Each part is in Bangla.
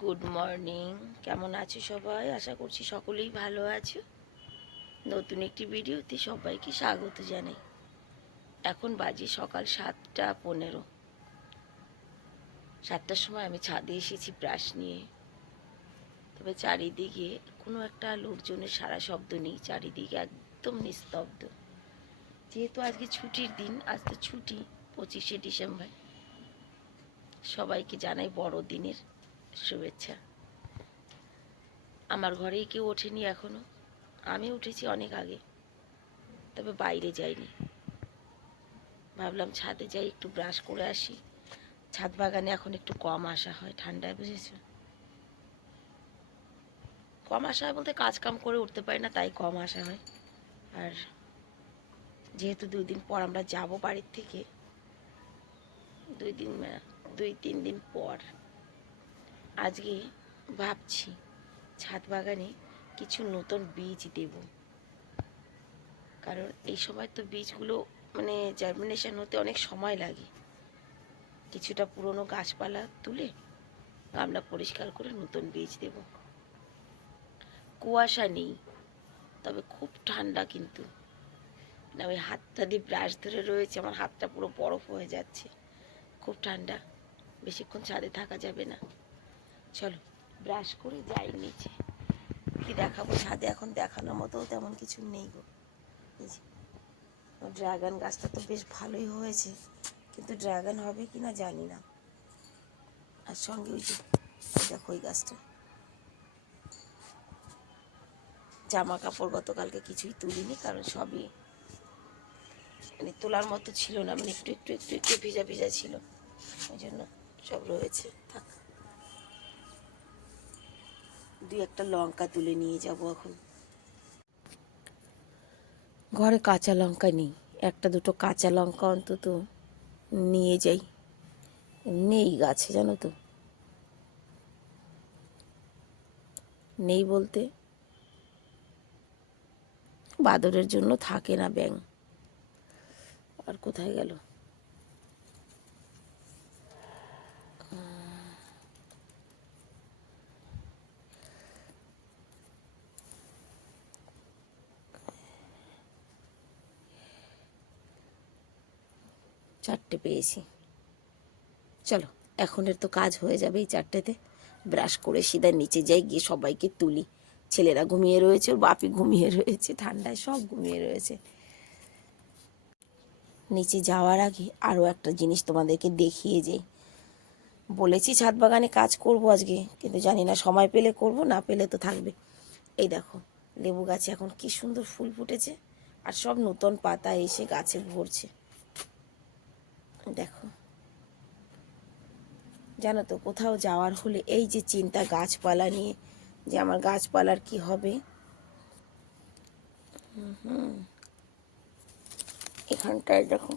Good morning. কেমন আছো সবাই? আশা করছি সকলেই ভালো আছো। নতুন একটি ভিডিওতে সবাইকে স্বাগত জানাই। এখন বাজে সকাল 7:15। 7টার সময় আমি ছাদে এসেছি ব্রাশ নিয়ে। তবে চারিদিকে কোনো একটা লোকজনের সারা শব্দ নেই, চারিদিকে একদম নিস্তব্ধ। যেহেতু আজকে ছুটির দিন, আজ তো ছুটি, 25শে ডিসেম্বর। সবাইকে জানাই বড়দিনের শুভেচ্ছা। আমার ঘরেই কেউ ওঠেনি এখনো। আমি উঠেছি অনেক আগে, তবে বাইরে যাইনি। ভাবলাম ছাদে যাই, একটু ব্রাশ করে আসি। ছাদ বাগানে এখন একটু কম আসা হয় ঠান্ডায়, বুঝেছো? কম আসা হয় বলতে কাজ কাম করে উঠতে পারি না, তাই কম আসা হয়। আর যেহেতু 2 দিন পর আমরা যাব বাড়ির থেকে, 2-3 দিন পর আজকে ভাবছি ছাদ বাগানে কিছু নতুন বীজ দেব। কারণ এই সময় তো বীজগুলো জার্মিনেশন হতে অনেক সময় লাগে। কিছুটা পুরনো গাছপালা তুলে গামলা পরিষ্কার করে নতুন বীজ দেব। কুয়াশা নেই, তবে খুব ঠান্ডা। কিন্তু আমি হাতটা দিয়ে ব্রাশ ধরে রয়েছে, আমার হাতটা পুরো বরফ হয়ে যাচ্ছে। খুব ঠান্ডা, বেশিক্ষণ ছাদে থাকা যাবে না। চলো ব্রাশ করে যাই নিচে। কি দেখাবো ছাদে? এখন দেখানোর মতো তেমন কিছু নেই গো। ড্রাগন গাছটা তো বেশ ভালোই হয়েছে, কিন্তু ড্রাগন হবে কি না জানি না। আর সঙ্গে ওই যে দেখো ওই গাছটা, জামা কাপড় গতকালকে কিছুই তুলিনি, কারণ সবই তোলার মতো ছিল না, একটু একটু একটু একটু ভিজা ভিজা ছিল, ওই জন্য সব রয়েছে। থাক, 2-1টা লঙ্কা তুলে নিয়ে যাব এখন। ঘরে কাঁচা লঙ্কা নেই, 1-2টো কাঁচা লঙ্কা অন্তত নিয়ে যাই। নেই গাছে, জানো তো। নেই বলতে বাদরের জন্য থাকে না ব্যাঙ। আর কোথায় গেল? চারটে পেয়েছি। চলো, এখনের তো কাজ হয়ে যাবে এই 4টেতে। ব্রাশ করে সিধা নিচে যাই, গিয়ে সবাইকে তুলি। ছেলেরা ঘুমিয়ে রয়েছে, ওর বাপি ঘুমিয়ে রয়েছে, ঠান্ডায় সব ঘুমিয়ে রয়েছে। নিচে যাওয়ার আগে আরও একটা জিনিস তোমাদেরকে দেখিয়ে যাই। বলেছি ছাদ বাগানে কাজ করব আজকে, কিন্তু জানি না সময় পেলে করব, না পেলে তো থাকবে। এই দেখো, লেবু গাছে এখন কি সুন্দর ফুল ফুটেছে, আর সব নতুন পাতা এসে গাছে ভরছে। দেখো, জানো তো, কোথাও যাওয়ার হলে এই যে চিন্তা গাছপালা নিয়ে, যে আমার গাছপালার কি হবে। এখানটায় দেখো,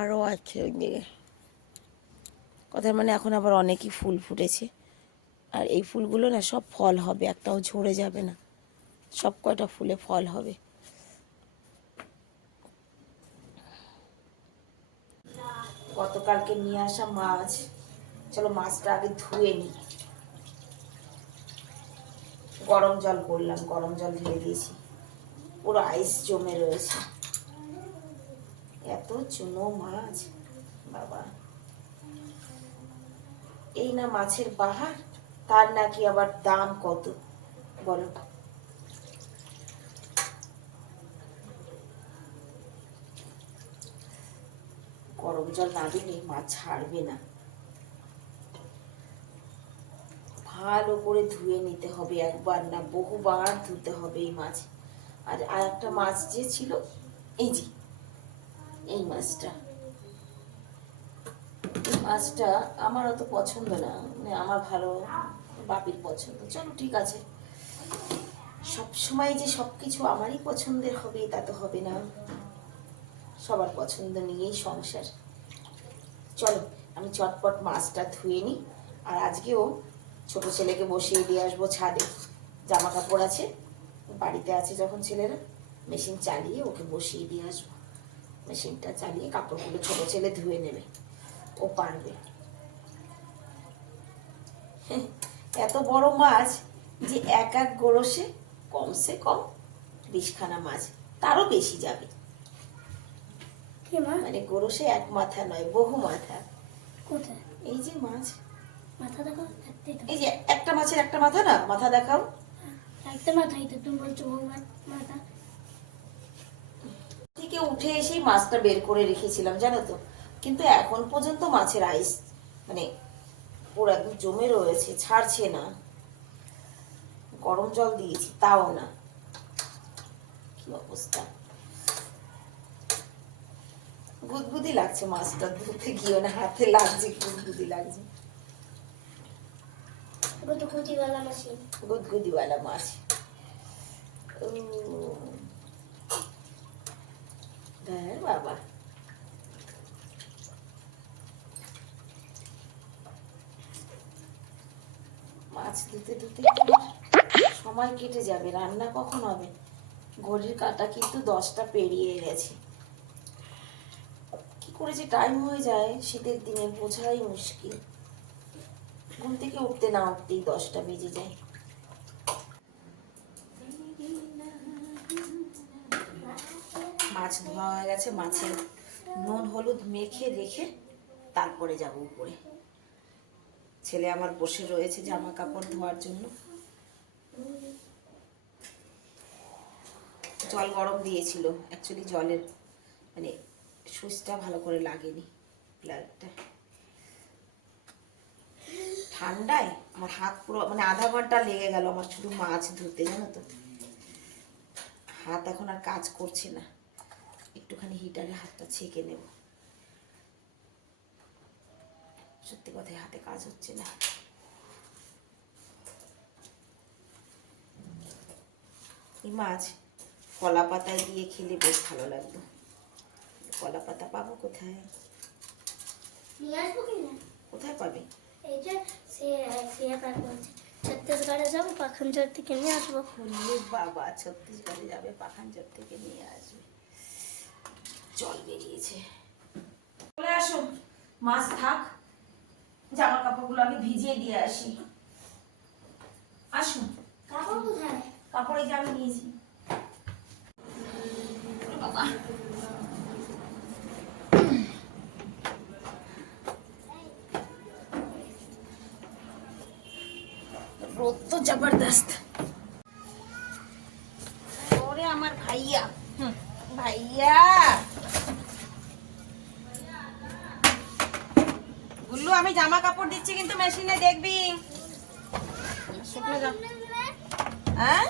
আরও আছে ওইদিকে। কথার এখন আবার অনেকই ফুল ফুটেছে, আর এই ফুলগুলো না সব ফল হবে, একটাও ঝরে যাবে না, সব কয়টা ফুলে ফল হবে। গতকালকে নিয়ে আসা মাছ, চলো মাছটা আগে ধুয়ে নিই। গরম জল করলাম, গরম জল ঢেলে দিয়েছি, পুরো আইস জমে রয়েছে। এত চুনো মাছ, বাবা! এই না মাছের বাহার, তার নাকি আবার দাম কত বলো। গরম জল না দিলে মাছ ছাড়বে না। ভালো করে ধুয়ে নিতে হবে, একবার না বহুবার ধুতে হবে এই মাছ। আর একটা মাছ যে ছিল, এই যে এই মাছটা, এই মাছটা আমার অত পছন্দ না, আমার ভালো, বাপির পছন্দ। চলো ঠিক আছে, সব সময় যে সব কিছু আমারই পছন্দের হবে তা তো হবে না, সবার পছন্দ নিয়েই সংসার। চলো আমি চটপট মাছটা ধুয়ে নিই। আর আজকেও ছোট ছেলেকে বসিয়ে দিয়ে আসবো ছাদে, জামা কাপড় আছে, বাড়িতে আছে যখন ছেলেরা, মেশিন চালিয়ে ওকে বসিয়ে দিয়ে আসবো। মেশিনটা চালিয়ে কাপড়গুলো ছোট ছেলে ধুয়ে নেবে, ও পারবে। এত বড় মাছ যে এক এক গোরসে কমসে কম 20খানা মাছ, তারও বেশি যাবে। মানে গোরসে এক মাথা নয়, বহু মাথা। কোথায়? এই যে মাছ, মাথা দেখাও। এই যে একটা মাছের একটা মাথা না, মাথা দেখাও। একটা মাথাই তো তুমি বলছো বহু মাথা। থেকে উঠে এসেই মাছটা বের করে রেখেছিলাম জানো তো, কিন্তু এখন পর্যন্ত মাছের আইস মানে পুরো একদম জমে রয়েছে, ছাড়ছে না। গরম জল দিয়েছি তাও না, কি অবস্থা। গুদগুদি লাগছে মাছটা ধুতে গিয়ে, না হাতে লাগছে, গুদগুদি লাগছে। গুদগুদিওয়ালা মেশিন, গুদগুদিওয়ালা মাছ। বাবা, মাছ ধুতে ধুতে সময় কেটে যাবে, রান্না কখন হবে? ঘড়ির কাঁটা কিন্তু 10টা পেরিয়ে গেছে। কি করে যে টাইম হয়ে যায় শীতের দিনে বোঝাই মুশকিল। ঘুম থেকে উঠতে না উঠতেই 10টা বেজে যায়। মাছ ধোয়া হয়ে গেছে, মাছের নুন হলুদ মেখে রেখে তারপরে যাব উপরে। ছেলে আমার বসে রয়েছে জামা কাপড় ধোয়ার জন্য। জল গরম দিয়েছিল, অ্যাকচুয়ালি জলের মানে সুইচটা ভালো করে লাগেনি, প্লাগটা। ঠান্ডায় আমার হাত পুরো মানে আধা ঘন্টা লেগে গেল আমার শুধু মাছ ধুতে, জানো তো। হাত এখন আর কাজ করছে না, একটুখানি হিটারে হাতটা ছেঁকে নেব। সত্যি কথায় হাতে কাজ হচ্ছে না। এই মাছ কলা পাতায় দিয়ে খেলে বেশ ভালো লাগতো। কলা পাতা পাবো কোথায়? কোথায় পাবে? এই যে ছত্তিশগড়ে যাবো, পাখানজোর থেকে নিয়ে আসবো। বাবা, ছত্তিশগড়ে যাবে, পাখানজোর থেকে নিয়ে আসবে। জল বেরিয়েছে। চলে আসো, মাছ থাক, জামা কাপড়গুলো আমি ভিজিয়ে দিয়ে আসি। আসুন। কাপড় কোথায়? কাপড় এই যে আমি নিয়েছি। বাবা, রোদ তো জবরদস্ত। ওরে আমার ভাইয়া, ভাইয়া গুল্লু, আমি জামা কাপড় দিচ্ছি কিন্তু মেশিনে দেখবি। শুকনো জামা, হ্যাঁ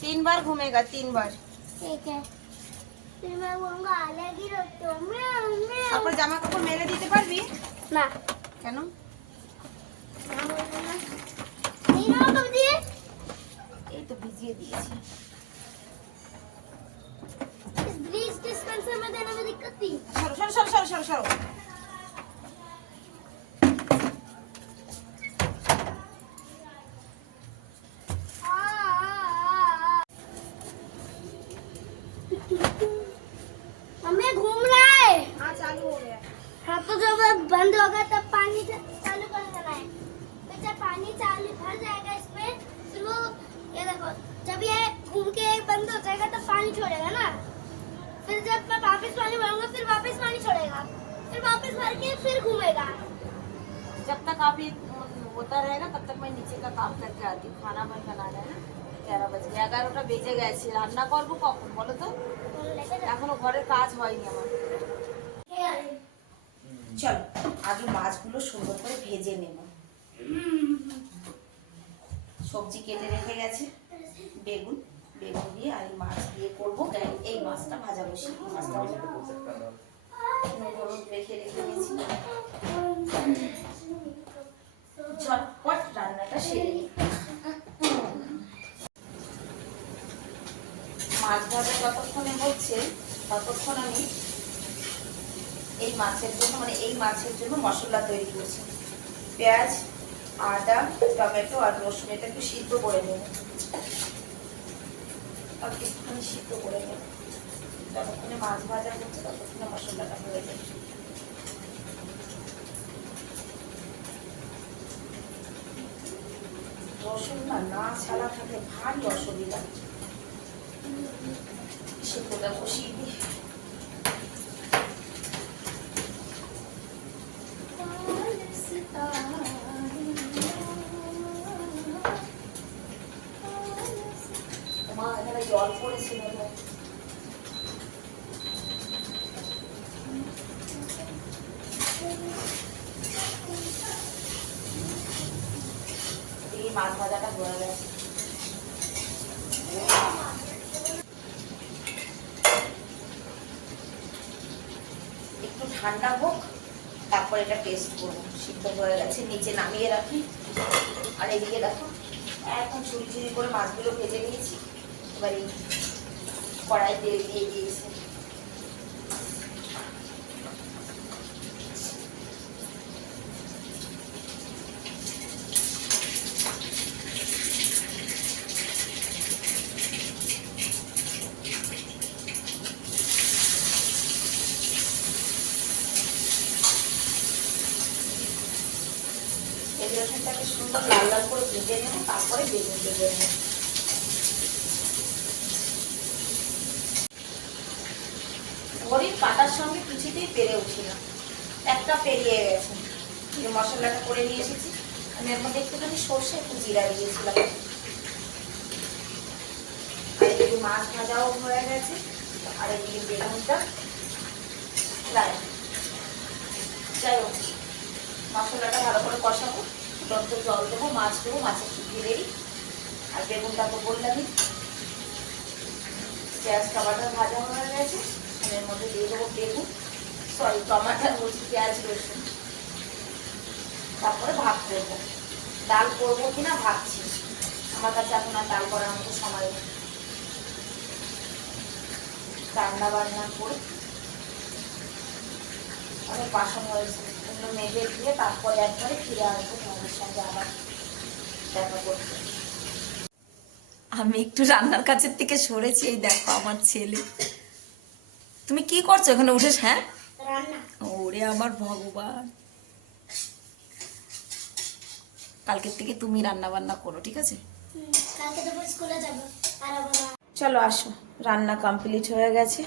3 बार घूमेगा, 3 बार। ठीक है, फिर मैं बोलूँगा अलग ही रखते हो। তারপর জামা কাপড় মেলে দিতে পারবি না, কেন? এই তো ভিজিয়ে দিয়েছি। ब्लीच डिस्पेंसर में देने में दिक्कत थी। সরো সরো সরো সরো সরো সরো। हमें घूम रहा है। हाँ, चालू हो गया। हाँ, तो जब बंद होगा तब पानी चालू कर देना है। फिर जब पानी चालू भर जाएगा इसमें, फिर वो ये देखो, जब ये घूम के बंद हो जाएगा तब पानी छोड़ेगा ना। फिर जब मैं वापस पानी भरूंगा फिर वापस पानी छोड़ेगा, फिर वापस भर के फिर घूमेगा। जब तक आप ये होता रहेगा तब तक मैं नीचे का काम करके आती हूँ। खाना मैं बनाना है। 11 बज गए, 11টা বেজে গেছে। রান্না করবো কখন বলো তো? এখনো ঘরের কাজ হয়নি আমার। চল আগে মাছগুলো সুন্দর করে ভেজে নেব। সবজি কেটে রেখে গেছে, বেগুন দিয়ে আর এই মাছ দিয়ে করবো। এই মাছটা ভাজা বসি, মাছটা হলুদ মেখে রেখে গেছি। ঝটপট রান্নাটা সেরে নিই। মাছ ভাজা যতক্ষণে হচ্ছে ততক্ষণ আমি এই মাছের জন্য মশলা তৈরি করছি। পেঁয়াজ, আদা, টমেটো আর রসুন এটা একটু সিদ্ধ করে নেব। একটুখানি সিদ্ধ করে নেব। যতক্ষণে মাছ ভাজা করছে ততক্ষণে মশলাটা হয়ে যাবে। রসুন না ছাড়া থাকলে ভারী অসুবিধা। সেটা বসিয়ে দিই। মা এখানে জল পড়েছিল। এই মাছ ভাজাটা হয়ে গেছে। একটু ঠান্ডা হোক, তারপর এটা টেস্ট করবো। সিদ্ধ হয়ে গেছে, নিচে নামিয়ে রাখি। আর এদিকে দেখো এখন ছুরি ছুরি করে মাছগুলো ভেজে নিয়েছি। এবার এই কড়াই তেল দিয়ে দিয়েছি। পেঁয়াজ রসুনটাকে সুন্দর লাল লাল করে ভেজে নেবো, তারপরে বেগুন ভেজে নেবো। ঘড়ির কাটার সঙ্গে কিছুতেই পেরে উঠি না, একটা পেরিয়ে গেছে। মশলাটা করে নিয়ে এসেছি আমি, এর মধ্যে একটুখানি সর্ষে একটু জিরা দিয়েছিলাম। আর এদিকে মাছ ভাজাও হয়ে গেছে, আর এদিকে বেগুনটা প্রায়। যাই হোক, মশলাটা ভালো করে কষাবো, যত জল দেবো, মাছ দেবো, মাছের শুকিয়ে দেরি। আর বেগুনটা তো বললামই। পেঁয়াজ টমাটার ভাজা হয়ে গেছে, এর মধ্যে দিয়ে দেবো বেগুন, সরি টমাটার বলছি, পেঁয়াজ রসুন। তারপরে ভাত করবো। ডাল করবো কিনা ভাবছি, আমার কাছে এখন আর ডাল করার মতো সময় নেই। রান্না বান্না করে অনেক বাসন হয়েছে, এগুলো মেজে দিয়ে তারপরে একবারে ফিরে আসবো তোমাদের সঙ্গে আবার দেখা করতে। আমি একটু রান্নার কাছের থেকে সরেছি। এই দেখো আমার ছেলে, তুমি কি করছো এখানে উঠে? হ্যাঁ, ওরে আমার ভগবান, কালকের থেকে তুমি রান্না বান্না করো, ঠিক আছে? চলো আসো, রান্না কমপ্লিট হয়ে গেছে।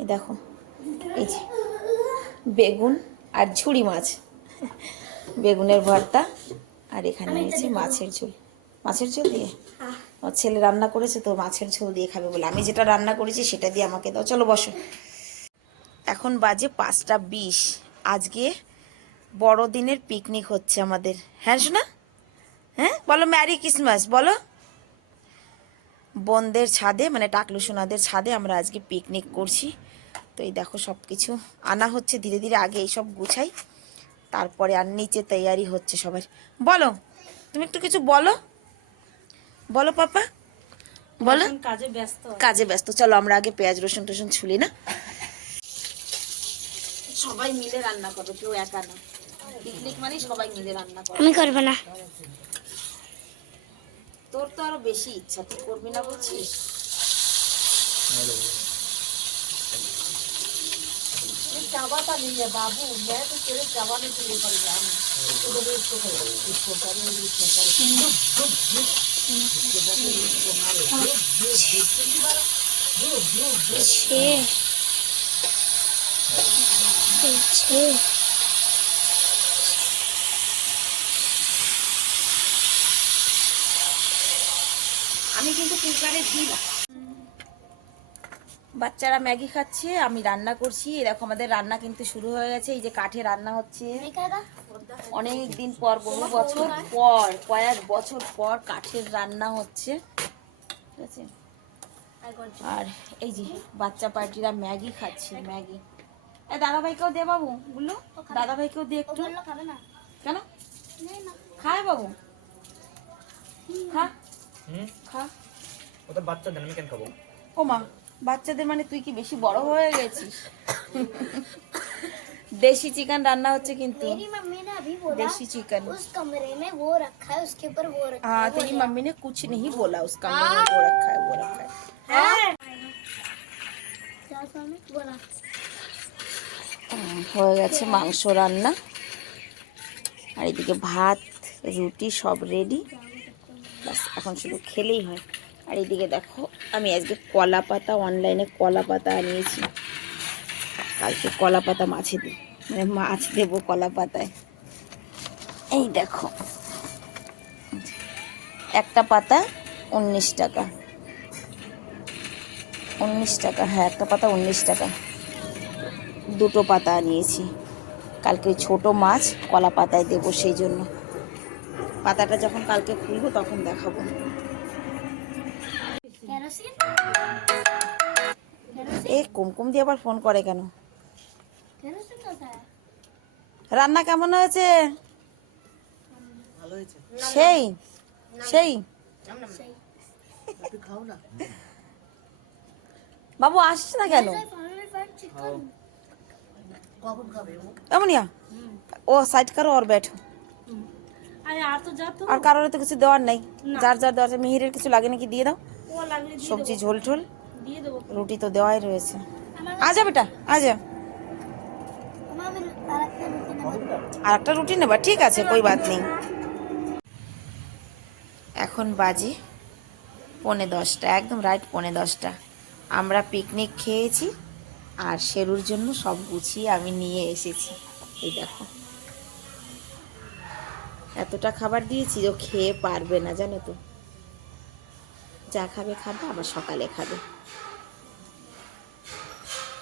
এই দেখো, এই যে বেগুন আর ঝুড়ি মাছ, বেগুনের ভর্তা, আর এখানে নিয়েছি মাছের ঝোল। মাছের ঝোল দিয়ে আমার ছেলে রান্না করেছে, তো মাছের ঝোল দিয়ে খাবে বলে আমি যেটা রান্না করেছি সেটা দিয়ে আমাকে দাও। চলো বসো। এখন বাজে 5টা 20। আজকে বড়দিনের পিকনিক হচ্ছে আমাদের। হ্যাঁ শোনা, হ্যাঁ বলো ম্যারি ক্রিসমাস বলো। বোনদের ছাদে, মানে টাকলু সোনাদের ছাদে আমরা আজকে পিকনিক করছি। তো এই দেখো সব কিছু আনা হচ্ছে ধীরে ধীরে, আগে এইসব গুছাই, তারপরে আর নিচে তৈয়ারি হচ্ছে সবাই। বলো তুমি একটু কিছু বলো, বলো পাপা বলো। কাজে ব্যস্ত। চলো আমরা আগে পেঁয়াজ রসুন টসুন ছুলি না, সবাই মিলে রান্না করো, কেউ একা না। পিকনিক মানে সবাই মিলে রান্না করো। আমি করবো না। তোর তো আরো বেশি ইচ্ছা, তুই করবি না বলছিস? চাবাটা নিয়ে বাবু, मैं तो तेरे चबाने के लिए परेशान हूँ। আমি কিন্তু কুকারে দিই না। বাচ্চারা ম্যাগি খাচ্ছে, আমি রান্না করছি। এরকম আমাদের রান্না কিন্তু শুরু হয়ে গেছে। এই যে কাঠে রান্না হচ্ছে, অনেক দিন পর, বহু বছর পর, কয়েক বছর পর কাঠের রান্না হচ্ছে, ঠিক আছে? আর এই যে বাচ্চা পার্টিরা ম্যাগি খাচ্ছে, ম্যাগি। এ দাদাভাইকেও দে বাবু, বললো দাদাভাইকেও দে একটু। কেন খায় বাবু? খা খা। ওটা বাচ্চাদের, আমি কেন খাবো? ও মা, বাচ্চাদের মানে তুই কি বেশি বড় হয়ে গেছিস? देसी चिकन रान्ना होच्छे किन्तु। मेरी मम्मी ने अभी बोला देसी चिकन उस कमरे में वो रखा है, उसके ऊपर वो रखा है। हाँ, तेरी मम्मी ने कुछ नहीं बोला, उस कमरे में वो रखा है, वो रखा है। बोला হয়ে গেছে মাংস রান্না, আর এদিকে ভাত রুটি সব রেডি, ব্যাস এখন শুধু খেলেই হয়। আর এদিকে দেখো আমি আজকে কলা পাতা, অনলাইনে কলা পাতা আনিয়েছি, কালকে কলা পাতা মাছে দিই, মানে মাছ দেবো কলা পাতায়। এই দেখো একটা পাতা 19 টাকা, 19 টাকা, হ্যাঁ একটা পাতা 19 টাকা, দুটো পাতা আনিয়েছি। কালকে ওই ছোটো মাছ কলা পাতায় দেবো, সেই জন্য পাতাটা যখন কালকে খুলবো তখন দেখাবো। केरोसिन এ কুমকুম দিয়ে আবার ফোন করে কেন? केरोसिन होता है রান্না কেমন হয়েছে? সেই সেই सही বাবু আসছে না কেন? फाइनल फाइट चिकन এমনিয়া ও সাইড করো और बैठो। अरे यार तो जा तू আর কারোর তো কিছু দেওয়ার নেই, যার যার দেওয়ার আছে। মিহিরের কিছু লাগে নাকি দিয়ে দাও, वो लगने दिए সবজি ঝোল ঝোল, दिए दो রুটি তো দেওয়াই রয়েছে। আজা বেটা আজা, हमारे आरक्षण रुकने আর একটা রুটি নেবা, ঠিক আছে কই বাত নেই। এখন বাজে 9:45, একদম রাইট 9:45। আমরা পিকনিক খেয়েছি আর শেরুর জন্য সব গুছিয়ে আমি নিয়ে এসেছি। এই দেখো এতটা খাবার দিয়েছি যে ও খেয়ে পারবে না, জানো তো, যা খাবে খাবে, আবার সকালে খাবে।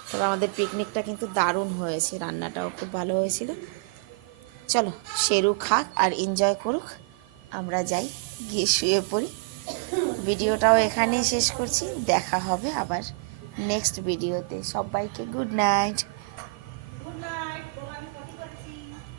তবে আমাদের পিকনিকটা কিন্তু দারুণ হয়েছে, রান্নাটাও খুব ভালো হয়েছিল। চলো শেরু খাক আর এনজয় করুক, আমরা যাই গিয়ে শুয়ে পড়ি। ভিডিওটাও এখানেই শেষ করছি, দেখা হবে আবার নেক্সট ভিডিওতে। সবাইকে গুড নাইট।